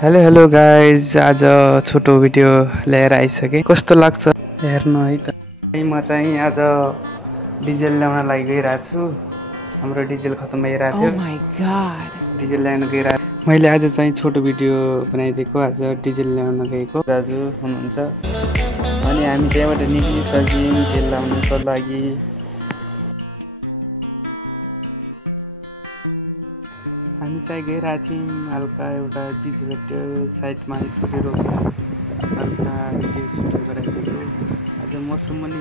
Hello hello guys, आज छोटो video लिएर आइसकेँ। कस्तो लाग्छ हेर्नु है त। म चाहिँ आज डिजेल ल्याउन लागि गइरहेको छु। हाम्रो डिजेल खत्तम भइरहेको थियो। डिजेल ल्याउन गइरहेको। मैले आज चाहिँ छोटो भिडियो बनाइदिएको। आज डिजेल ल्याउन गएको दाजु हुनुहुन्छ अनि हामी त्यहाँबाट निक्लिसक्यौँ तेल ल्याउनको लागि। हामी चाहिँ गइरहेको थियौँ। हल्का एउटा बिच भेट्यो, साइडमा स्कुटी रोकेर हल्का भिडियो सुट गराइदिएको। आज मौसम पनि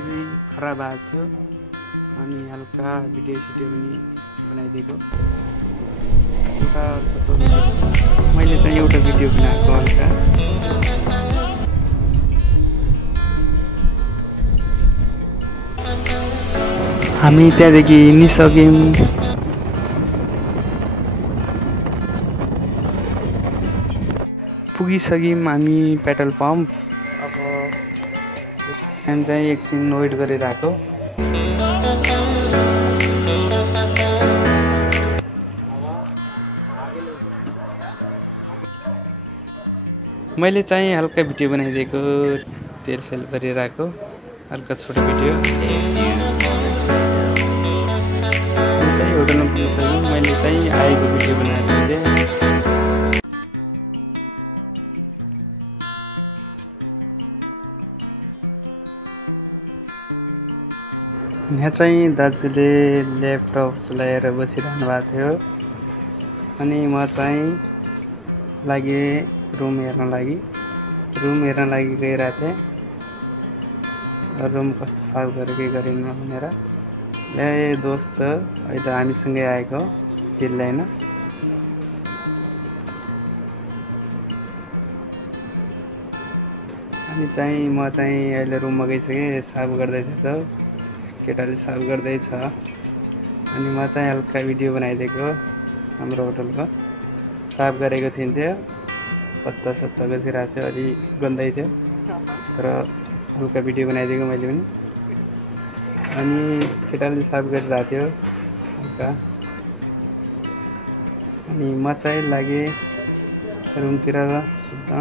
खराब भएको थियो अनि हल्का भिडियो सिडियो पनि बनाइदिएको। एउटा छोटो मैले चाहिँ एउटा भिडियो बनाएको हल्का। हामी त्यहाँदेखि हिँडिसक्यौँ। पुगिसक्यौँ हामी पेट्रोल पम्प। अब हामी चाहिँ एकछिन वेट गरिरहेको। मैले चाहिँ हल्का भिडियो बनाइदिएको, तेल सेल गरिरहेको हल्का छोटो भिडियो। हामी चाहिँ होटलमा पुगिसक्यौँ। मैले चाहिँ आएको भिडियो बनाएर दिएँ। यहाँ चाहिँ दाजुले ल्यापटप चलाएर बसिरहनु भएको थियो अनि म चाहिँ रुम हेर्न लागि गइरहेको थिएँ। रुम कस्तो साफ गरेर के गरिनु भनेर। ए दोस्त अहिले हामीसँगै आएको तेल ल्याइन। अनि चाहिँ म चाहिँ अहिले रुममा गइसकेँ। साफ गर्दैछ त, केटाले साफ गर्दैछ अनि म चाहिँ हल्का भिडियो बनाइदिएको। हाम्रो होटलको साफ गरेको थिइन्थ्यो, पत्ता सत्ता गसिरहेको थियो, अलि गन्दै थियो, तर हल्का भिडियो बनाइदिएको मैले पनि। अनि केटाले साफ गरिरहेको थियो हल्का। अनि म चाहिँ लागेँ रुमतिर सुत्न।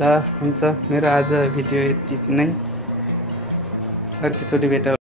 ल हुन्छ, मेरो आज भिडियो यति नै। अर्कोचोटि भेट।